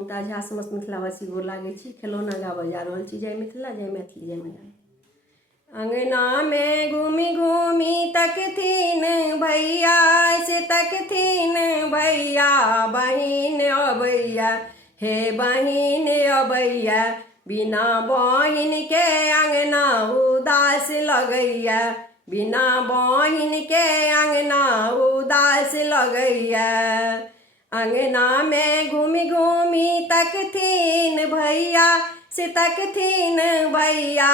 मुमताज झा समस्त मिथिलावासी गोर लागै छी। खिलौना गाबऽ जा रहल छी। जय मिथिला, जय मैथिली, जय मैया। अंगना में घूमी घूमी तकथिन भैया, से तकथिन भैया, बहिन अबैया, हे बहिन अबैया, बिना बहिन के अंगना उदास लगैया, बिना बहिन के अंगना उदास लगैया। अंगना में घूमी घूमी तकथिन भैया, से तकथिन भैया,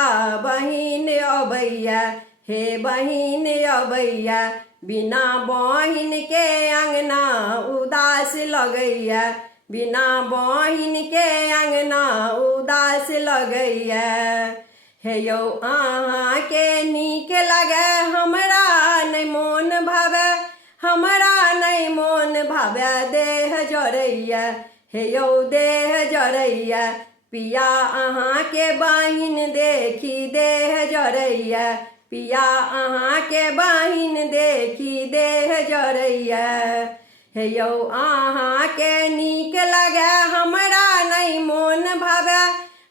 बहिन अबैया, हे बहिन अबैया, बिना बहिन के अंगना उदास लगैया, बिना बहिन के अंगना उदास लगैया। हे यौ अहाँ के नीक लगे हमरा नहीं मोन भावे, हमरा नहीं मोन भावे देह जरैया, हे यौ देह जरैया, पिया अहाँ के बहिन देखी देह जरैया, पिया अहाँ के बहिन देखी देह जरैया। हे यौ अहाँ के नीक लगे हमरा नहीं मोन भावे,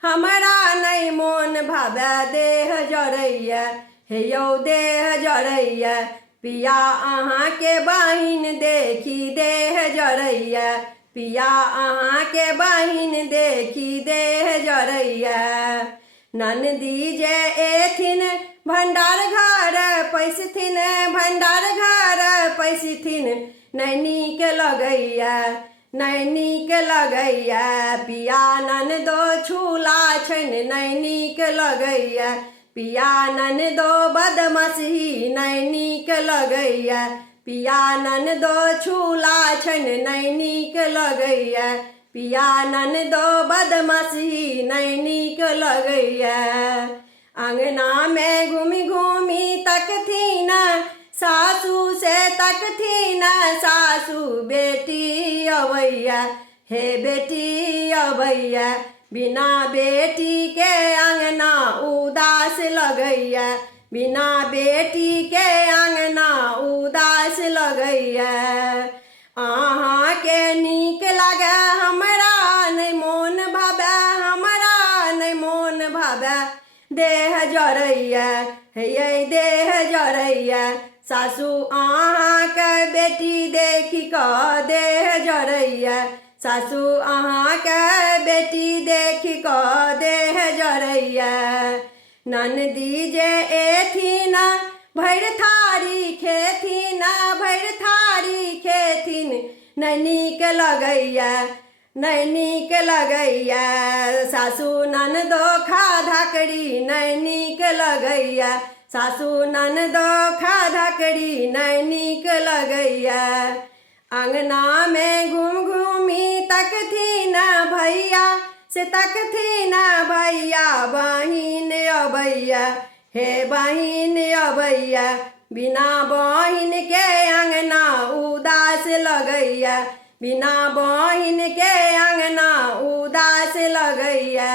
हमरा नहीं मोन भावे देह जरैया, हे यौ देह जरैया, पिया अहाँ के बहिन देखी देह जरैया, पिया अहाँ के बहिन देखी देह जरैया। ननदी जे एथिन भंडार घर पैसथिन, भंडार घर पैसथिन, नहीं नीक लगैया, नहीं नीक लगैया, पिया ननदो छूला छन नहीं नीक लगैया, पिया ननदो बदमशी नहीं नीक लगैया, पिया ननदो छूला छन नहीं नीक लगैया, पिया ननदो बदमशी नहीं नीक लगैया। अंगना में घूमी घूमी तकथिन सासू से तकथिन सासू, बेटी अबैया, हे बेटी अबैया, बिना बेटी के अंगना उदास लगैया, बिना बेटी के अंगना उदास लगैया। अहाँ के नीक लगे हमरा नहीं मोन भावे, हमरा नहीं मोन भावे देह जरैया, हे देह जरैया, सासू अहाँ के बेटी देखी कऽ देह जरैया, सासू अहाँ के बेटी देखी कऽ देह जरैया। ननदी जे एथिन भरि थारी खेथिन, भरि थारी खेथिन, नहीं नीक लगैया, नहीं नीक लगैया, सासू ननदो खाधकड़ी नहीं नीक लगैया, सासू ननदो खाधकड़ी नहीं नीक लगैया। अंगना में घूम घूमी तकथिन भैया, से तकथिन भैया, बहिन अबैया, हे बहिन अबैया, बिना बहिन के अंगना उदास लगैया, बिना बहिन के अंगना उदास लगैया।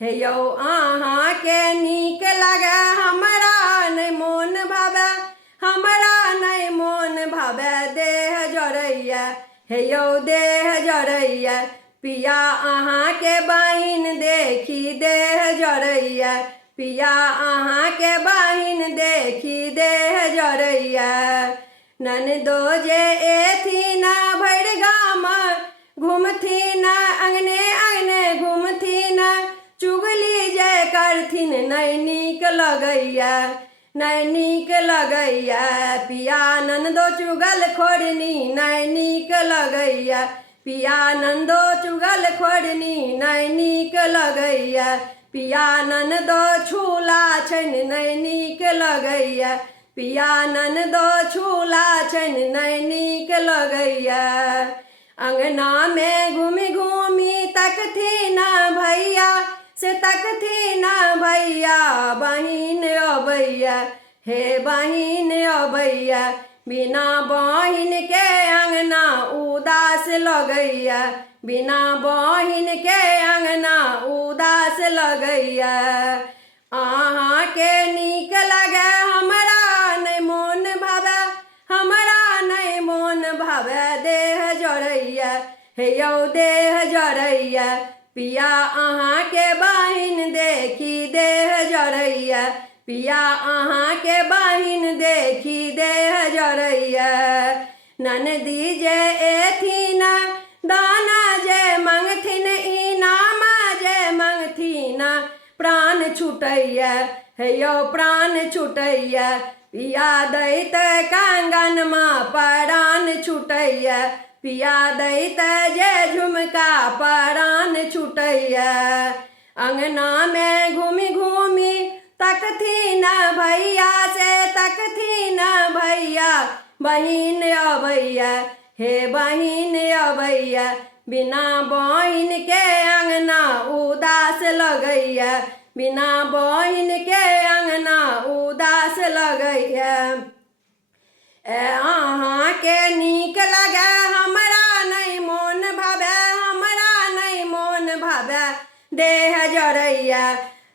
हे यौ अहाँ के नीक लगे हमरा नहीं मोन भावे, हमरा नहीं मोन भावे देह जरैया, हे यौ देह जरैया, पिया अहाँ के बहिन देखी देह जरैया, पिया अहाँ के बहिन देखी देह जरैया। ननदो जे एथिन भरि गाम घूमथिन, अंगने अंगने घूमथिन, चुगली जे करथिन नहीं नीक लगैया, नहीं नीक लगैया, पिया ननदो चुगल खोरनी नहीं नीक लगैया, पिया नंदो चुगल खोरनी नहीं नीक लगैया, पिया ननदो छूला छन नहीं नीक लगैया, पिया ननदो छूला छन नहीं नीक लगैया। अंगना में घूमी घूमी तकथिन भैया, से तकथिन भैया, बहिन अबैया, हे बहिन अबैया, बिना बहिन के अंगना उदास लगैया, बिना बहिन के अंगना उदास लगैया। अहाँ के नीक लगे हमरा नहीं मोन भावे, हमरा नहीं मोन भावे देह जरैया, हे यौ देह जरैया पिया अहाँ के बहिन देखी देह जरैया पिया अहाँ के बहिन देखी देह जरैया ननदी जे एथिन दाना जे मंगथिन इनाम जे मंगथिन प्राण छुटैया हे यौ प्राण छुटैया पिया दैत कंगनमा प्राण छुटैया पिया दैत जे झुमका प्राण छुटैया अंगना में घूमी घूमी तकथिन भैया से तकथिन भैया बहिन अबैया हे बहिन अबैया बिना बहिन के अंगना उदास लगैया बिना बहिन के अंगना उदास लगैया अहाँ के नीक लगे हमरा नहीं मोन भावे हमरा नहीं मोन भावे देह जरैया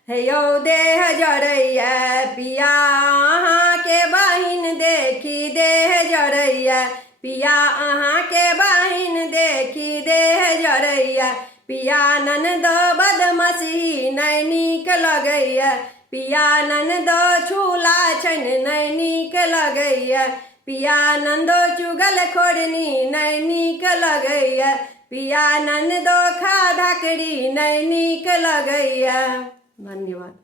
हे यौ देह जरैया पिया अहाँ के बहिन देखी देह जरैया पिया अहाँ के बहिन देखी देह जरैया पिया ननदो बदमाशी नहीं नीक लगैया पिया ननदो छूला छन नहीं नीक लगैया पिया नंदो चुगल खोड़नी नहीं नीक लगैया पिया ननदो खा धकड़ी नहीं नीक लगैया। धन्यवाद।